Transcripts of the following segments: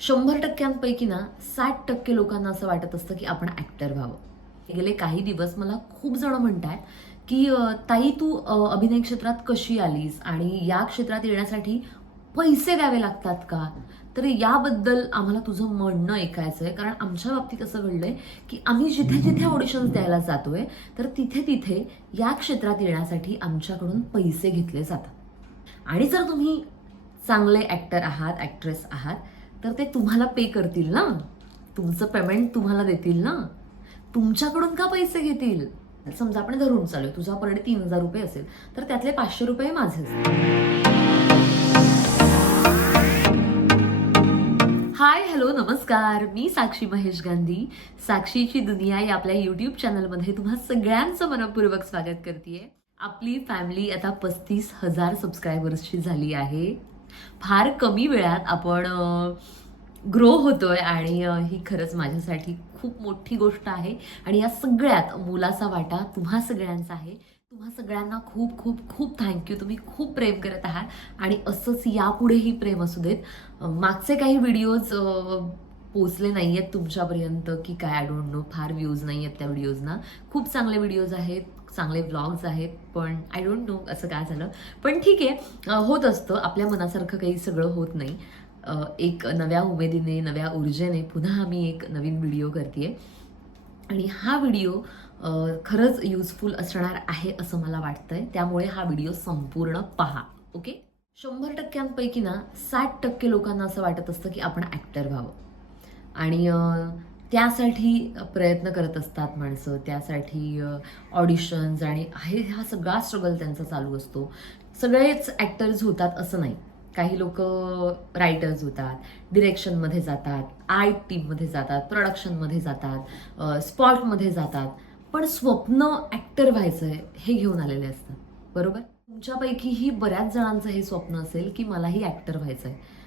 शंभर टक्क्यांपैकी ना साठ टक्के लोकांना असं वाटत असतं की आपण ऍक्टर व्हावं. गेले काही दिवस मला खूप जण म्हणतात की ताई तू अभिनय क्षेत्रात कशी आलीस? आणि या क्षेत्रात येण्यासाठी पैसे द्यावे लागतात का? तर याबद्दल आम्हाला तुझं म्हणणं ऐकायचं आहे कारण आमच्या बाबतीत असं घडलंय की आम्ही जिथे जिथे ऑडिशन्स द्यायला जातोय तर तिथे तिथे या क्षेत्रात येण्यासाठी आमच्याकडून पैसे घेतले जातात. आणि जर तुम्ही चांगले ऍक्टर आहात ऍक्ट्रेस आहात तर ते तुम्हाला पे करतील ना. तुमचं पेमेंट तुम्हाला देतील ना. तुमच्याकडून का पैसे घेतील? समजा आपण धरून चालू तुझा पर डे तीन हजार रुपये असेल तर त्यातले पाचशे रुपये माझे हाय हॅलो नमस्कार. मी साक्षी महेश गांधी. साक्षीची दुनिया या आपल्या युट्यूब चॅनलमध्ये तुम्हा सगळ्यांचं मनपूर्वक स्वागत करते आपली फॅमिली आता पस्तीस हजार सबस्क्रायबर्सची झाली आहे. फार कमी वेळात आपण ग्रो होतोय आणि ही खरंच माझ्यासाठी खूप मोठी गोष्ट आहे. आणि या सगळ्यात मोलाचा वाटा तुम्हा सगळ्यांचा आहे. तुम्हा सगळ्यांना खूप खूप खूप थँक्यू तुम्ही खूप प्रेम करत आहात. आणि असंच यापुढेही प्रेम असू देत. मागचे काही व्हिडिओज पोचले नाही आहेत तुमच्यापर्यंत की काय? आय डोंट नो फार व्ह्यूज नाही आहेत त्या व्हिडिओजना खूप चांगले व्हिडिओज आहेत. चांगले ब्लॉग्स आहेत पण आय डोंट नो असं काय झालं. पण ठीक आहे होत असतं. आपल्या मनासारखं काही सगळं होत नाही. एक नव्या उमेदीने नव्या ऊर्जेने पुन्हा मी एक नवीन व्हिडिओ करते आणि हा व्हिडिओ खरंच युजफुल असणार आहे असं मला वाटतंय. त्यामुळे हा व्हिडिओ संपूर्ण पहा. ओके शंभर टक्क्यांपैकी ना साठ टक्के लोकांना असं वाटत असतं की आपण ॲक्टर व्हावं. आणि त्यासाठी प्रयत्न करत असतात माणसं त्यासाठी ऑडिशन्स आणि हे हा सगळा स्ट्रगल त्यांचा चालू असतो. सगळेच ॲक्टर्स होतात असं नाही. काही लोक रायटर्स होतात डिरेक्शनमध्ये जातात आर्ट टीममध्ये जातात प्रोडक्शनमध्ये जातात स्पॉटमध्ये जातात. पण स्वप्न ॲक्टर व्हायचं आहे हे घेऊन आलेले असतात. बरोबर? तुमच्यापैकीही बऱ्याच जणांचं हे स्वप्न असेल की मलाही ॲक्टर व्हायचं आहे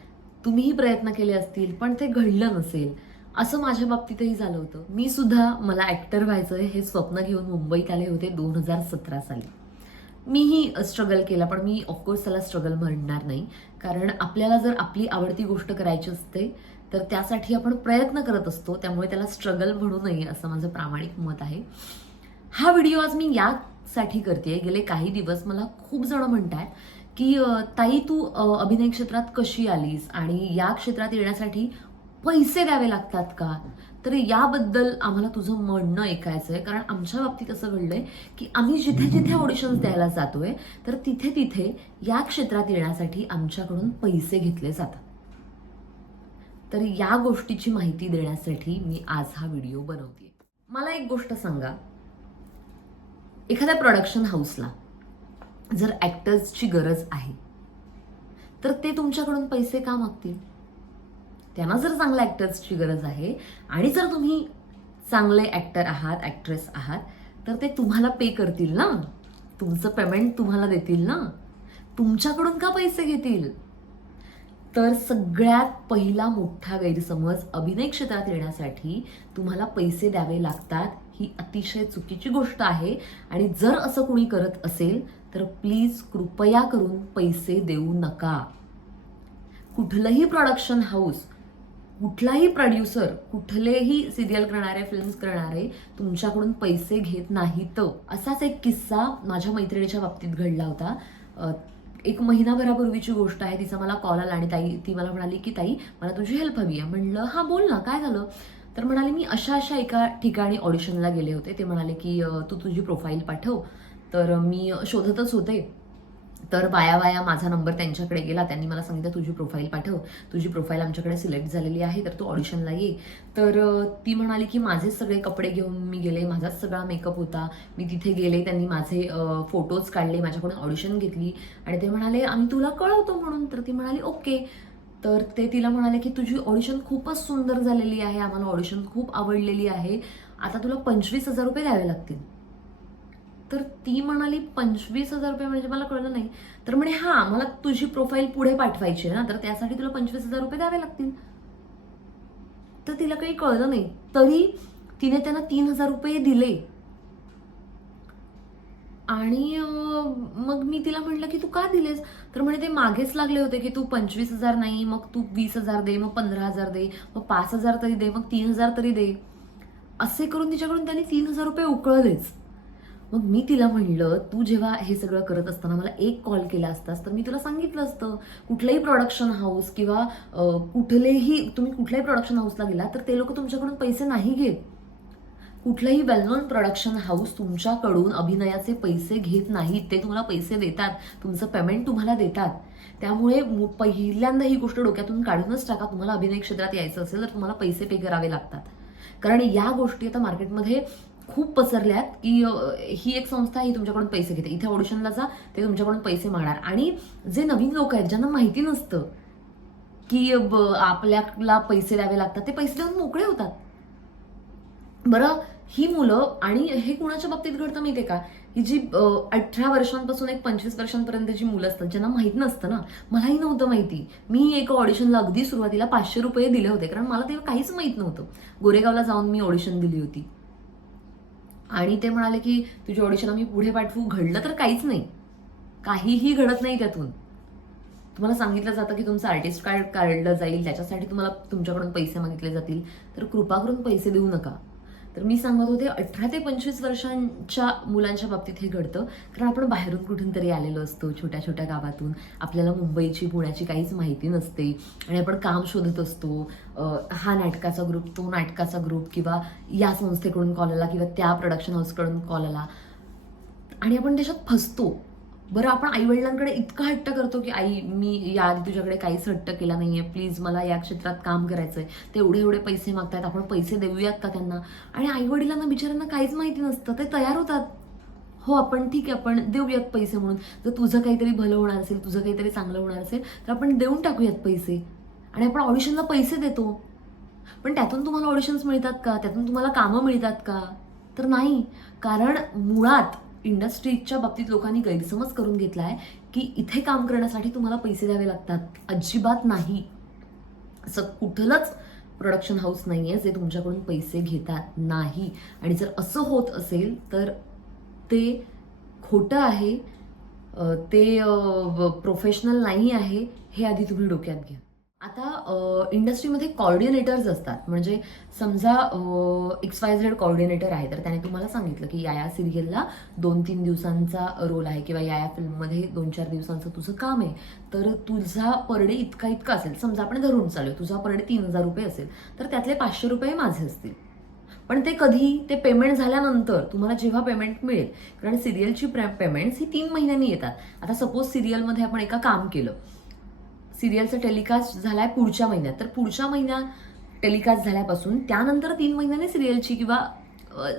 तुम्हीही प्रयत्न केले असतील पण ते घडलं नसेल. असं माझ्या बाबतीतही झालं होतं. मी सुद्धा मला ॲक्टर व्हायचं आहे हे स्वप्न घेऊन मुंबईत आले होते दोन हजार सतरा साली. मीही स्ट्रगल केला पण मी ऑफकोर्स त्याला स्ट्रगल म्हणणार नाही. कारण आपल्याला जर आपली आवडती गोष्ट करायची असते तर त्यासाठी आपण प्रयत्न करत असतो. त्यामुळे त्याला स्ट्रगल म्हणू नये असं माझं प्रामाणिक मत आहे. हा व्हिडिओ आज मी यासाठी करते गेले काही दिवस मला खूप जण म्हणतात की ताई तू अभिनय क्षेत्रात कशी आलीस? आणि या क्षेत्रात येण्यासाठी पैसे द्यावे लागतात का? तर याबद्दल आम्हाला तुझं म्हणणं ऐकायचं आहे कारण आमच्या बाबतीत असं घडलंय की आम्ही जिथे जिथे ऑडिशन्स द्यायला जातोय तर तिथे तिथे या क्षेत्रात येण्यासाठी आमच्याकडून पैसे घेतले जातात. तर या गोष्टीची माहिती देण्यासाठी मी आज हा व्हिडिओ बनवते मला एक गोष्ट सांगा. एखाद्या प्रोडक्शन हाऊसला जर ॲक्टर्सची गरज आहे तर ते तुमच्याकडून पैसे का मागतील? त्यांना जर चांगल्या ॲक्टर्सची गरज आहे आणि जर तुम्ही चांगले ॲक्टर आहात ॲक्ट्रेस आहात तर ते तुम्हाला पे करतील ना? तुमचं पेमेंट तुम्हाला देतील ना? तुमच्याकडून का पैसे घेतील? तर सगळ्यात पहिला मोठा गैरसमज अभिनय क्षेत्रात येण्यासाठी तुम्हाला पैसे द्यावे लागतात ही अतिशय चुकीची गोष्ट आहे. आणि जर असं कोणी करत असेल तर प्लीज कृपया करून पैसे देऊ नका. कुठलंही प्रोडक्शन हाऊस कुठलाही प्रोड्युसर कुठलेही सिरियल करणारे फिल्म्स करणारे तुमच्याकडून पैसे घेत नाहीत. असाच एक किस्सा माझ्या मैत्रिणीच्या बाबतीत घडला होता. एक महिनाभरापूर्वीची गोष्ट आहे तिचा मला कॉल आला आणि ताई ती मला म्हणाली की ताई मला तुझी हेल्प हवी आहे. म्हणलं हा बोल ना काय झालं? तर म्हणाले मी अशा अशा एका ठिकाणी ऑडिशनला गेले होते. ते म्हणाले की तू तुझी प्रोफाईल पाठव. तर मी शोधतच होते. तर वाया वाया माझा नंबर त्यांच्याकडे गेला. त्यांनी मला सांगितलं तुझी प्रोफाईल पाठव. तुझी प्रोफाईल आमच्याकडे सिलेक्ट झालेली आहे तर तू ऑडिशनला ये. तर ती म्हणाली की माझे सगळे कपडे घेऊन मी गेले. माझाच सगळा मेकअप होता. मी तिथे गेले. त्यांनी माझे फोटोज काढले. माझ्याकडून ऑडिशन घेतली. आणि ते म्हणाले आम्ही तुला कळवतो म्हणून. तर ती म्हणाली ओके. तर ते तिला म्हणाले की तुझी ऑडिशन खूपच सुंदर झालेली आहे. आम्हाला ऑडिशन खूप आवडलेली आहे. आता तुला पंचवीस हजार रुपये द्यावे लागतील. तर ती म्हणाली पंचवीस हजार रुपये म्हणजे मला कळलं नाही. तर म्हणे हा मला तुझी प्रोफाईल पुढे पाठवायची आहे ना तर त्यासाठी तुला पंचवीस हजार रुपये द्यावे लागतील. तर तिला काही कळलं नाही. तरी तिने त्यांना तीन हजार रुपये दिले. आणि मग मी तिला म्हटलं की तू का दिलेस? तर म्हणे ते मागेच लागले होते की तू पंचवीस हजार नाही मग तू वीस हजार दे मग पंधरा हजार दे मग पाच हजार तरी दे मग तीन हजार तरी दे. असे करून तिच्याकडून त्यांनी तीन हजार रुपये उकळलेच. मग मी तिला म्हणलं तू जेव्हा हे सगळं करत असताना मला एक कॉल केला असतास तर मी तुला सांगितलं असतं कुठलंही प्रोडक्शन हाऊस किंवा कुठलेही तुम्ही कुठल्याही प्रोडक्शन हाऊसला गेला तर ते लोक तुमच्याकडून पैसे नाही घेत. कुठलंही वेल नोन प्रोडक्शन हाऊस तुमच्याकडून अभिनयाचे पैसे घेत नाहीत. ते तुम्हाला पैसे देतात. तुमचं पेमेंट तुम्हाला देतात. त्यामुळे मु- पहिल्यांदा ही गोष्ट डोक्यातून काढूनच टाका. तुम्हाला अभिनय क्षेत्रात यायचं असेल तर तुम्हाला पैसे पे करावे लागतात. कारण या गोष्टी आता मार्केटमध्ये खूप पसरल्यात की ही एक संस्था ही तुमच्याकडून पैसे घेते. इथे ऑडिशनला जा ते तुमच्याकडून पैसे मागणार. आणि जे नवीन लोक आहेत ज्यांना माहिती नसतं की आपल्याला पैसे द्यावे लागतात ते पैसे देऊन मोकळे होतात. बरं ही मुलं आणि हे कुणाच्या बाबतीत घडतं माहितीये का? ही जी अठरा वर्षांपासून एक पंचवीस वर्षांपर्यंत जी मुलं असतात ज्यांना माहीत नसतं ना मलाही नव्हतं माहिती. मी एका ऑडिशनला अगदी सुरुवातीला पाचशे रुपये दिले होते कारण मला तेव्हा काहीच माहीत नव्हतं. गोरेगावला जाऊन मी ऑडिशन दिली होती. आणि ते म्हणाले की तुझी ऑडिशन आम्ही पुढे पाठवू. घडलं तर काहीच नाही. काहीही घडत नाही त्यातून. तुम्हाला सांगितलं जातं की तुमचं आर्टिस्ट कार्ड काढलं जाईल त्याच्यासाठी तुम्हाला तुमच्याकडून पैसे मागितले जातील. तर कृपा करून पैसे देऊ नका. तर मी सांगत होते अठरा ते पंचवीस वर्षांच्या मुलांच्या बाबतीत हे घडतं. कारण आपण बाहेरून कुठून तरी आलेलो असतो छोट्या छोट्या गावातून. आपल्याला मुंबईची पुण्याची काहीच माहिती नसते. आणि आपण काम शोधत असतो. हा नाटकाचा ग्रुप तो नाटकाचा ग्रुप किंवा या संस्थेकडून कॉल आला किंवा त्या प्रोडक्शन हाऊसकडून कॉल आला. आणि आपण त्याच्यात फसतो. बरं आपण आई वडिलांकडे इतका हट्ट करतो की आई मी याआधी तुझ्याकडे काहीच हट्ट केला नाही आहे प्लीज मला या क्षेत्रात काम करायचंय. ते एवढे एवढे पैसे मागतायत. आपण पैसे देऊयात का त्यांना? आणि आई वडिलांना बिचाऱ्यांना काहीच माहिती नसतं. ते तयार होतात. हो आपण ठीक आहे. आपण देऊयात पैसे म्हणून. जर तुझं काहीतरी भलं होणार असेल तुझं काहीतरी चांगलं होणार असेल तर आपण देऊन टाकूयात पैसे. आणि आपण ऑडिशनला पैसे देतो. पण त्यातून तुम्हाला ऑडिशन्स मिळतात का? त्यातून तुम्हाला कामं मिळतात का? तर नाही. कारण मुळात इंडस्ट्रीजच्या बाबतीत लोकांनी गैरसमज करून घेतला आहे की इथे काम करण्यासाठी तुम्हाला पैसे द्यावे लागतात. अजिबात नाही. असं कुठलंच प्रोडक्शन हाऊस नाही आहे जे तुमच्याकडून पैसे घेतात. नाही. आणि जर असं होत असेल तर ते खोटं आहे. ते प्रोफेशनल नाही आहे हे आधी तुम्ही डोक्यात घ्या. आता इंडस्ट्रीमध्ये कॉर्डिनेटर्स असतात. म्हणजे समजा एक्स वाय झेड कॉर्डिनेटर आहे तर त्याने तुम्हाला सांगितलं की या या सिरियलला दोन तीन दिवसांचा रोल आहे किंवा या या फिल्ममध्ये दोन चार दिवसांचं तुझं काम आहे. तर तुझा पर डे इतका इतका असेल. समजा आपण धरून चालू तुझा पर डे तीन हजार रुपये असेल तर त्यातले पाचशे रुपये माझे असतील. पण ते कधी ते पेमेंट झाल्यानंतर तुम्हाला जेव्हा पेमेंट मिळेल कारण सिरियलची पेमेंट्स ही तीन महिन्यांनी येतात. आता सपोज सिरियलमध्ये आपण एका काम केलं सिरियलचा टेलिकास्ट झालाय पुढच्या महिन्यात. तर पुढच्या महिन्यात टेलिकास्ट झाल्यापासून त्यानंतर तीन महिन्याने सिरियलची किंवा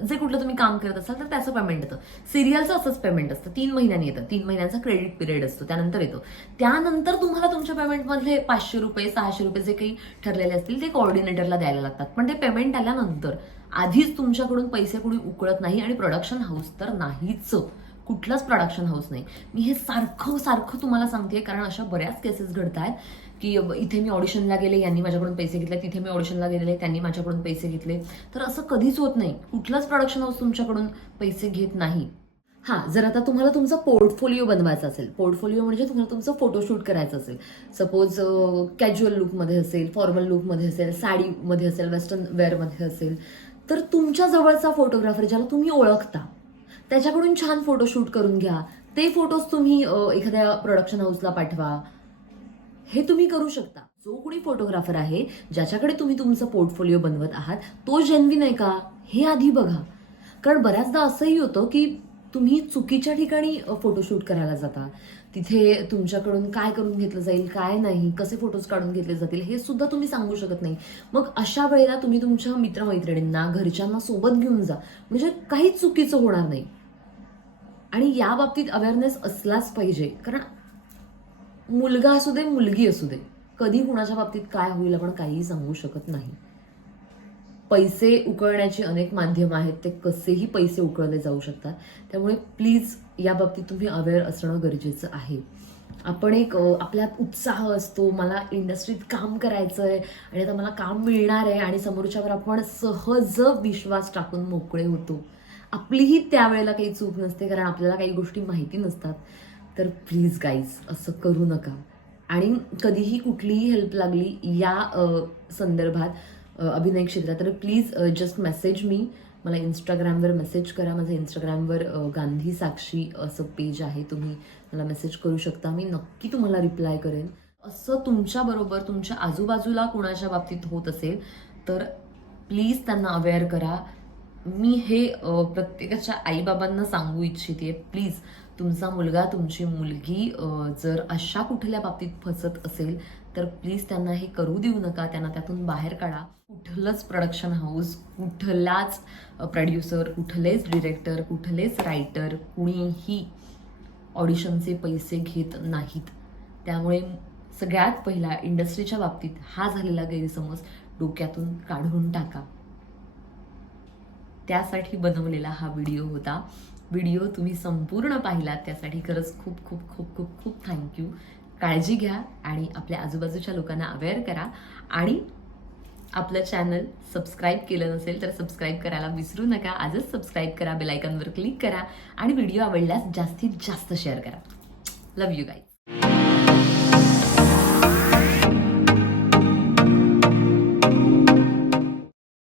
जे कुठलं तुम्ही काम करत असाल तर त्याचं पेमेंट येतं. सिरियलचं असंच पेमेंट असतं. तीन महिन्यांनी येतं. तीन महिन्यांचा क्रेडिट पिरियड असतो. त्यानंतर येतो. त्यानंतर तुम्हाला तुमच्या पेमेंटमधले पाचशे रुपये सहाशे रुपये जे काही ठरलेले असतील ते कोऑर्डिनेटरला द्यायला लागतात. पण ते पेमेंट आल्यानंतर आधीच तुमच्याकडून पैसे कुणी उकळत नाही आणि प्रोडक्शन हाऊस तर नाहीच. कुठलंच प्रोडक्शन हाऊस नाही. मी हे सारखं सारखं तुम्हाला सांगते कारण अशा बऱ्याच केसेस घडत आहेत की इथे मी ऑडिशनला गेले यांनी माझ्याकडून पैसे घेतले तिथे मी ऑडिशनला गेलेले त्यांनी माझ्याकडून पैसे घेतले. तर असं कधीच होत नाही. कुठलंच प्रोडक्शन हाऊस तुमच्याकडून पैसे घेत नाही. हां जर आता तुम्हाला तुमचा पोर्टफोलिओ बनवायचा असेल पोर्टफोलिओ म्हणजे तुम्हाला तुमचं फोटोशूट करायचं असेल. सपोज कॅज्युअल लुकमध्ये असेल फॉर्मल लुकमध्ये असेल साडीमध्ये असेल वेस्टर्न वेअरमध्ये असेल तर तुमच्या जवळचा फोटोग्राफर ज्याला तुम्ही ओळखता त्याच्याकडून छान फोटोशूट करून घ्या. ते फोटोज तुम्ही एखाद्या प्रोडक्शन हाऊसला पाठवा. हे तुम्ही करू शकता. जो कोणी फोटोग्राफर आहे ज्याच्याकडे तुम्ही तुमचं पोर्टफोलिओ बनवत आहात तो जेन्विन आहे का? हे आधी बघा. कारण बऱ्याचदा असंही होतं की तुम्ही चुकीच्या ठिकाणी फोटोशूट करायला जाता. तिथे तुमच्याकडून काय करून घेतलं जाईल काय नाही कसे फोटोज काढून घेतले जातील हे सुद्धा तुम्ही सांगू शकत नाही. मग अशा वेळेला तुम्ही तुमच्या मित्रमैत्रिणींना घरच्यांना सोबत घेऊन जा. म्हणजे काहीच चुकीचं होणार नाही. आणि या बाबतीत अवेअरनेस असलाच पाहिजे. कारण मुलगा असू दे मुलगी असू दे कधी कुणाच्या बाबतीत काय होईल आपण काहीही सांगू शकत नाही. पैसे उकळण्याची अनेक माध्यमं आहेत ते कसेही पैसे उकळले जाऊ शकतात. त्यामुळे प्लीज या बाबतीत तुम्ही अवेअर असणं गरजेचं आहे. आपण एक आपल्यात उत्साह असतो मला इंडस्ट्रीत काम करायचं आहे आणि आता मला काम मिळणार आहे आणि समोरच्यावर आपण सहज विश्वास टाकून मोकळे होतो. आपलीही त्यावेळेला काही चूक नसते कारण आपल्याला काही गोष्टी माहिती नसतात. तर प्लीज गाईज असं करू नका. आणि कधीही कुठलीही हेल्प लागली या संदर्भात अभिनय क्षेत्रात तर प्लीज जस्ट मेसेज मी मला इंस्टाग्रामवर मेसेज करा. माझं इंस्टाग्रामवर गांधी साक्षी असं पेज आहे. तुम्ही मला मेसेज करू शकता. मी नक्की तुम्हाला रिप्लाय करेन. असं तुमच्याबरोबर तुमच्या आजूबाजूला कुणाच्या बाबतीत होत असेल तर प्लीज त्यांना अवेअर करा. मी हे प्रत्येकाच्या आईबाबांना सांगू इच्छिते. प्लीज तुमचा मुलगा तुमची मुलगी जर अशा कुठल्या बाबतीत फसत असेल तर प्लीज त्यांना हे करू देऊ नका. त्यांना त्यातून बाहेर काढा. कुठलंच प्रोडक्शन हाऊस कुठलाच प्रोड्युसर कुठलेच डिरेक्टर कुठलेच रायटर कुणीही ऑडिशनचे पैसे घेत नाहीत. त्यामुळे सगळ्यात पहिला इंडस्ट्रीच्या बाबतीत हा झालेला गैरसमज डोक्यातून काढून टाका. त्यासाठी बनवलेला हा व्हिडिओ होता. व्हिडिओ तुम्ही संपूर्ण पाहिलात त्यासाठी खरंच खूप खूप खूप खूप खूप थँक्यू काळजी घ्या आणि आपल्या आजूबाजूच्या लोकांना अवेअर करा. आणि आपलं चॅनल सबस्क्राईब केलं नसेल तर सबस्क्राईब करायला विसरू नका. आजच सबस्क्राईब करा बेलायकनवर क्लिक करा आणि व्हिडिओ आवडल्यास जास्तीत जास्त शेअर करा. लव यू गाईज